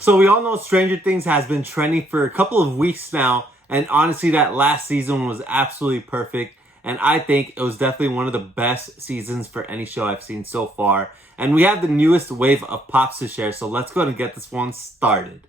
So we all know Stranger Things has been trending for a couple of weeks now, and honestly that last season was absolutely perfect, and I think it was definitely one of the best seasons for any show I've seen so far. And we have the newest wave of pops to share, so let's go ahead and get this one started.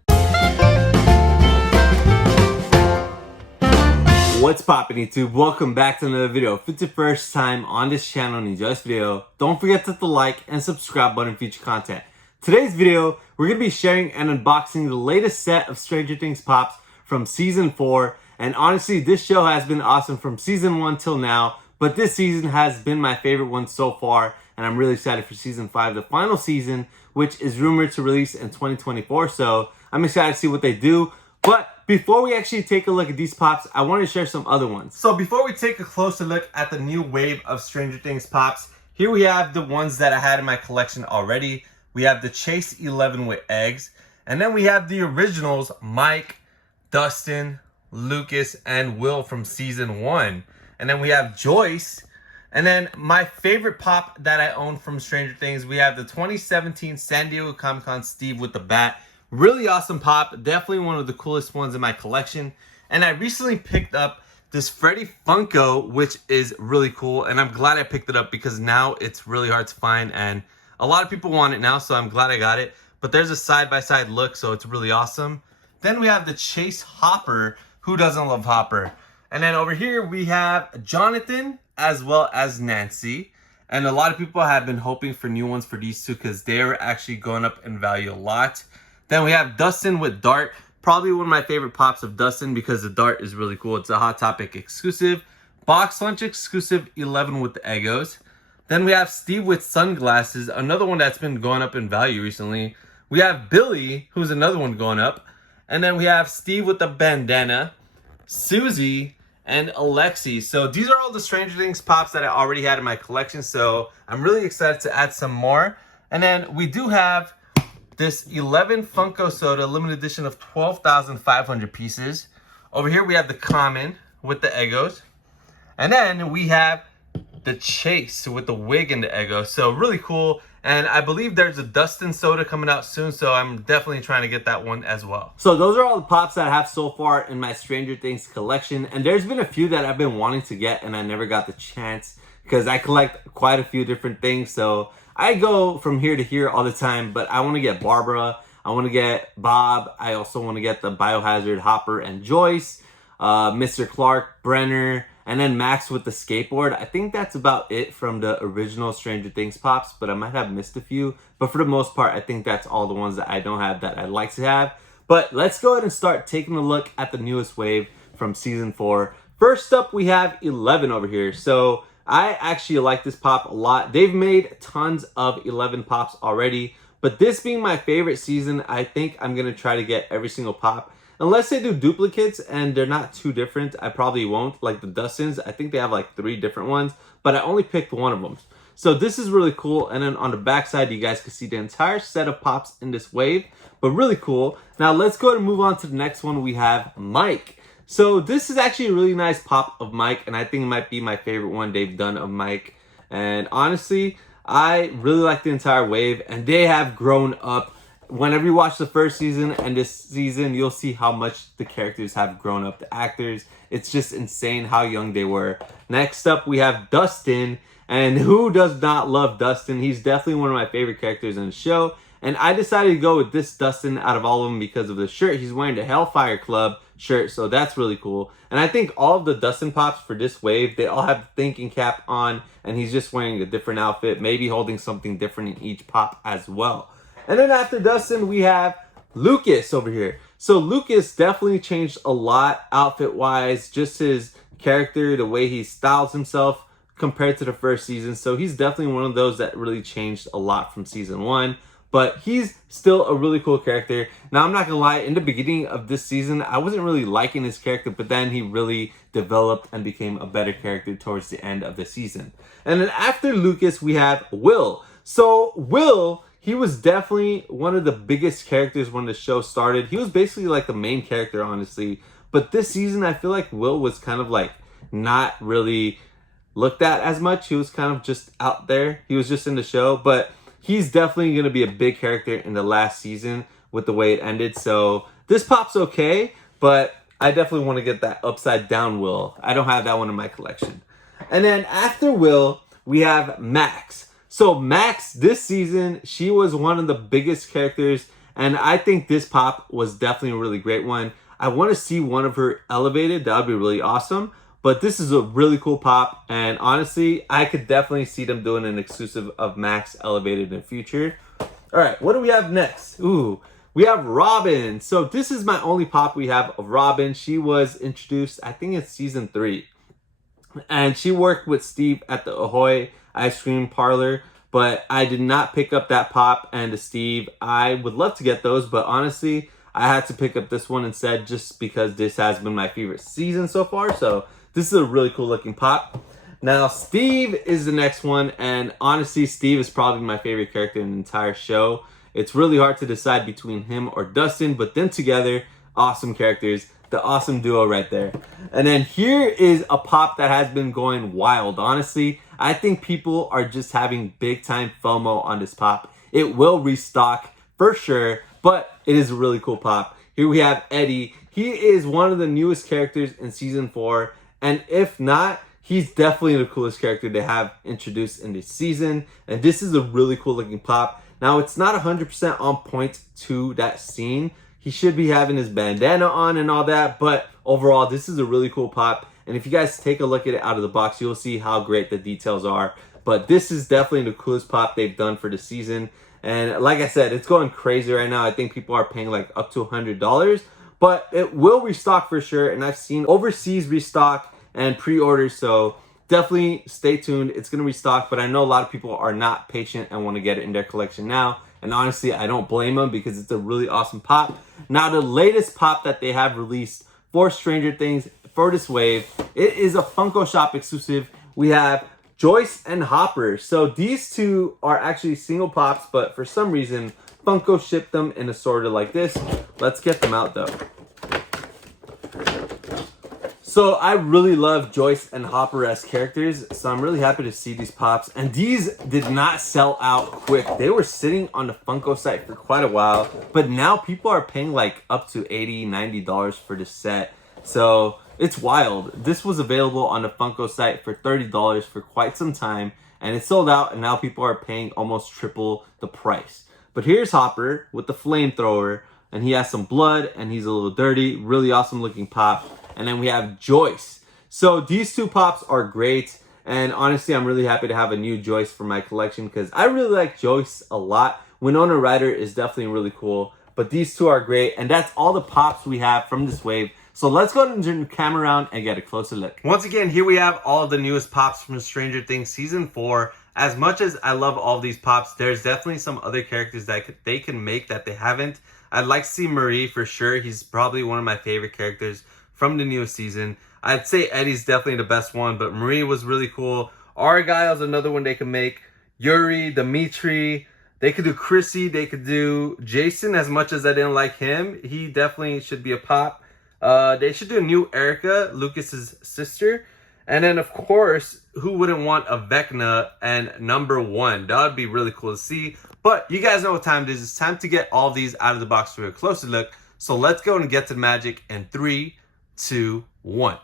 What's poppin' YouTube? Welcome back to another video. If it's your first time on this channel and you enjoy this video, don't forget to hit the like and subscribe button for future content. Today's video, we're going to be sharing and unboxing the latest set of Stranger Things pops from season 4. And honestly, this show has been awesome from season 1 till now, but this season has been my favorite one so far, and I'm really excited for season 5, the final season, which is rumored to release in 2024. So I'm excited to see what they do. But before we actually take a look at these pops, I want to share some other ones. So before we take a closer look at the new wave of Stranger Things pops, here we have the ones that I had in my collection already. We have the Chase 11 with eggs. And then we have the originals, Mike, Dustin, Lucas, and Will from season 1. And then we have Joyce. And then my favorite pop that I own from Stranger Things, we have the 2017 San Diego Comic-Con Steve with the bat. Really awesome pop. Definitely one of the coolest ones in my collection. And I recently picked up this Freddy Funko, which is really cool. And I'm glad I picked it up because now it's really hard to find. And a lot of people want it now, so I'm glad I got it. But there's a side-by-side look, so it's really awesome. Then we have the Chase Hopper. Who doesn't love Hopper? And then over here, we have Jonathan as well as Nancy. And a lot of people have been hoping for new ones for these two because they're actually going up in value a lot. Then we have Dustin with Dart. Probably one of my favorite pops of Dustin because the Dart is really cool. It's a Hot Topic exclusive. Box Lunch exclusive 11 with the Eggos. Then we have Steve with sunglasses, another one that's been going up in value recently. We have Billy, who's another one going up. And then we have Steve with the bandana, Susie, and Alexi. So these are all the Stranger Things pops that I already had in my collection. So I'm really excited to add some more. And then we do have this 11 Funko Soda limited edition of 12,500 pieces. Over here we have the common with the Eggos. And then we have the Chase with the wig and the Eggo. So really cool. And I believe there's a Dustin soda coming out soon, so I'm definitely trying to get that one as well. So those are all the pops that I have so far in my Stranger Things collection. And there's been a few that I've been wanting to get and I never got the chance because I collect quite a few different things. So I go from here to here all the time, but I want to get Barbara. I want to get Bob. I also want to get the Biohazard Hopper and Joyce, Mr. Clark, Brenner, and then Max with the skateboard. I think that's about it from the original Stranger Things pops, but I might have missed a few. But for the most part, I think that's all the ones that I don't have that I'd like to have. But let's go ahead and start taking a look at the newest wave from season 4. First up, we have 11 over here. So I actually like this pop a lot. They've made tons of 11 pops already, but this being my favorite season, I think I'm going to try to get every single pop. Unless they do duplicates and they're not too different, I probably won't. Like the Dustins, I think they have like 3 different ones, but I only picked one of them. So this is really cool. And then on the back side, you guys can see the entire set of pops in this wave, but really cool. Now let's go ahead and move on to the next one. We have Mike. So this is actually a really nice pop of Mike, and I think it might be my favorite one they've done of Mike. And honestly, I really like the entire wave, and they have grown up. Whenever you watch the first season and this season, you'll see how much the characters have grown up, the actors. It's just insane how young they were. Next up, we have Dustin. And who does not love Dustin? He's definitely one of my favorite characters in the show. And I decided to go with this Dustin out of all of them because of the shirt. He's wearing the Hellfire Club shirt, so that's really cool. And I think all of the Dustin pops for this wave, they all have the thinking cap on, and he's just wearing a different outfit, maybe holding something different in each pop as well. And then after Dustin, we have Lucas over here. So Lucas definitely changed a lot outfit-wise, just his character, the way he styles himself compared to the first season. So he's definitely one of those that really changed a lot from season 1. But he's still a really cool character. Now, I'm not going to lie, in the beginning of this season, I wasn't really liking his character, but then he really developed and became a better character towards the end of the season. And then after Lucas, we have Will. So Will, he was definitely one of the biggest characters when the show started. He was basically like the main character, honestly. But this season, I feel like Will was kind of like not really looked at as much. He was kind of just out there. He was just in the show. But he's definitely going to be a big character in the last season with the way it ended. So this pop's okay, but I definitely want to get that upside down Will. I don't have that one in my collection. And then after Will, we have Max. So Max, this season, she was one of the biggest characters, and I think this pop was definitely a really great one. I want to see one of her elevated. That would be really awesome. But this is a really cool pop, and honestly, I could definitely see them doing an exclusive of Max elevated in the future. All right, what do we have next? Ooh, we have Robin. So this is my only pop we have of Robin. She was introduced, I think it's season 3. And she worked with Steve at the Ahoy ice cream parlor, but I did not pick up that pop and the Steve. I would love to get those, but honestly, I had to pick up this one instead just because this has been my favorite season so far. So this is a really cool looking pop. Now, Steve is the next one, and honestly, Steve is probably my favorite character in the entire show. It's really hard to decide between him or Dustin, but them together, awesome characters. The awesome duo right there. And then here is a pop that has been going wild. Honestly, I think people are just having big time FOMO on this pop. It will restock for sure, but it is a really cool pop. Here we have Eddie. He is one of the newest characters in season 4. And if not, he's definitely the coolest character they have introduced in this season. And this is a really cool looking pop. Now, it's not 100% on point to that scene. He should be having his bandana on and all that, but overall, this is a really cool pop. And if you guys take a look at it out of the box, you'll see how great the details are. But this is definitely the coolest pop they've done for the season. And like I said, it's going crazy right now. I think people are paying like up to $100, but it will restock for sure. And I've seen overseas restock and pre-orders, so definitely stay tuned. It's going to restock, but I know a lot of people are not patient and want to get it in their collection now. And honestly, I don't blame them because it's a really awesome pop. Now, the latest pop that they have released for Stranger Things for this wave, it is a Funko Shop exclusive. We have Joyce and Hopper. So these two are actually single pops, but for some reason, Funko shipped them in a sorter like this. Let's get them out though. So I really love Joyce and Hopper as characters, so I'm really happy to see these pops. And these did not sell out quick. They were sitting on the Funko site for quite a while, but now people are paying like up to $80, $90 for this set. So it's wild. This was available on the Funko site for $30 for quite some time, and it sold out, and now people are paying almost triple the price. But here's Hopper with the flamethrower, and he has some blood, and he's a little dirty. Really awesome looking pop. And then we have Joyce. So these two pops are great. And honestly, I'm really happy to have a new Joyce for my collection because I really like Joyce a lot. Winona Ryder is definitely really cool. But these two are great. And that's all the pops we have from this wave. So let's go ahead and turn the camera around and get a closer look. Once again, here we have all the newest pops from Stranger Things Season 4. As much as I love all these pops, there's definitely some other characters that they can make that they haven't. I'd like to see Marie for sure. He's probably one of my favorite characters from the newest season. I'd say Eddie's definitely the best one, but Marie was really cool. Argyle's another one they can make. Yuri, Dimitri, they could do Chrissy, they could do Jason. As much as I didn't like him, he definitely should be a pop. They should do a new Erica, Lucas's sister. And then, of course, who wouldn't want a Vecna and number 1? That would be really cool to see. But you guys know what time it is. It's time to get all of these out of the box for a closer look. So let's go and get to the magic in 3, 2, 1.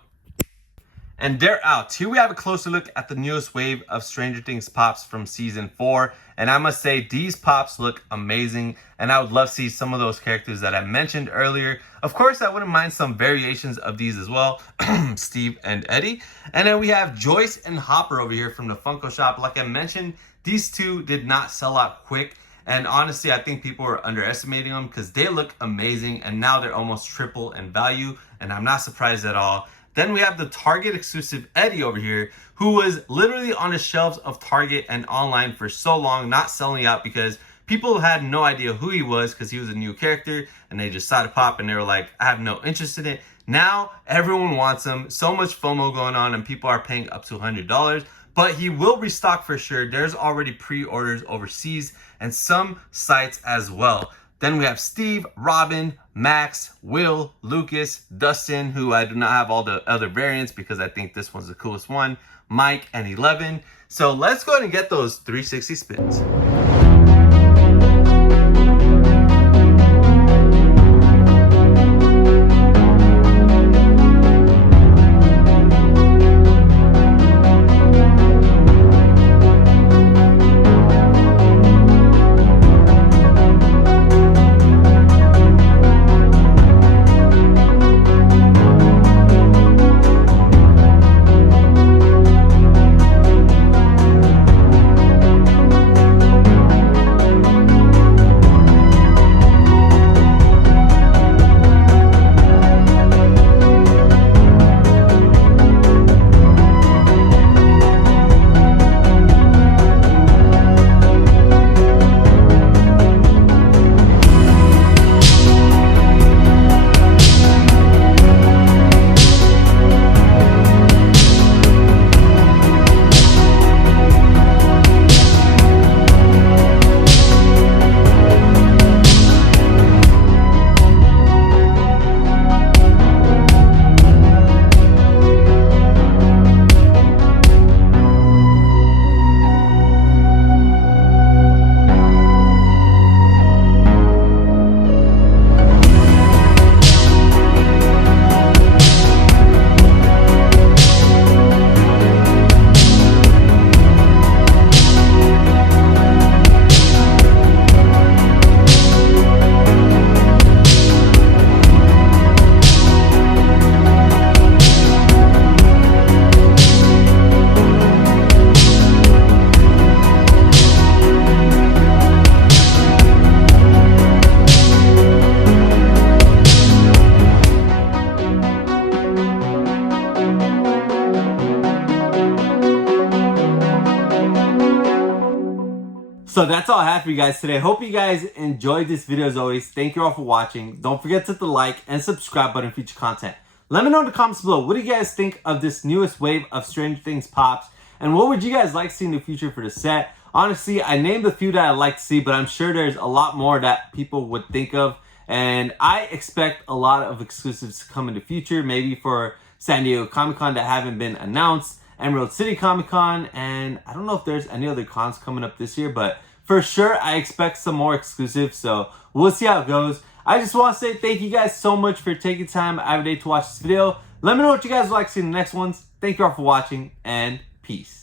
And they're out. Here we have a closer look at the newest wave of Stranger Things pops from season 4. And I must say, these pops look amazing. And I would love to see some of those characters that I mentioned earlier. Of course, I wouldn't mind some variations of these as well. Steve and Eddie. And then we have Joyce and Hopper over here from the Funko Shop. Like I mentioned, these two did not sell out quick. And honestly, I think people are underestimating them because they look amazing. And now they're almost triple in value. And I'm not surprised at all. Then we have the Target exclusive Eddie over here, who was literally on the shelves of Target and online for so long, not selling out because people had no idea who he was because he was a new character and they just saw the pop and they were like, I have no interest in it. Now everyone wants him. So much FOMO going on and people are paying up to $100. But he will restock for sure. There's already pre-orders overseas and some sites as well. Then we have Steve, Robin, Max, Will, Lucas, Dustin, who I do not have all the other variants because I think this one's the coolest one, Mike, and 11. So let's go ahead and get those 360 spins. that's all I have for you guys today. Hope you guys enjoyed this video as always. Thank you all for watching. Don't forget to hit the like and subscribe button for future content. Let me know in the comments below, what do you guys think of this newest wave of Stranger Things Pops? And what would you guys like to see in the future for the set? Honestly, I named a few that I'd like to see, but I'm sure there's a lot more that people would think of. And I expect a lot of exclusives to come in the future, maybe for San Diego Comic-Con that haven't been announced, Emerald City Comic-Con, and I don't know if there's any other cons coming up this year, but for sure I expect some more exclusives, so we'll see how it goes. I just want to say thank you guys so much for taking time every day to watch this video. Let me know what you guys would like to see in the next ones. Thank you all for watching, and peace.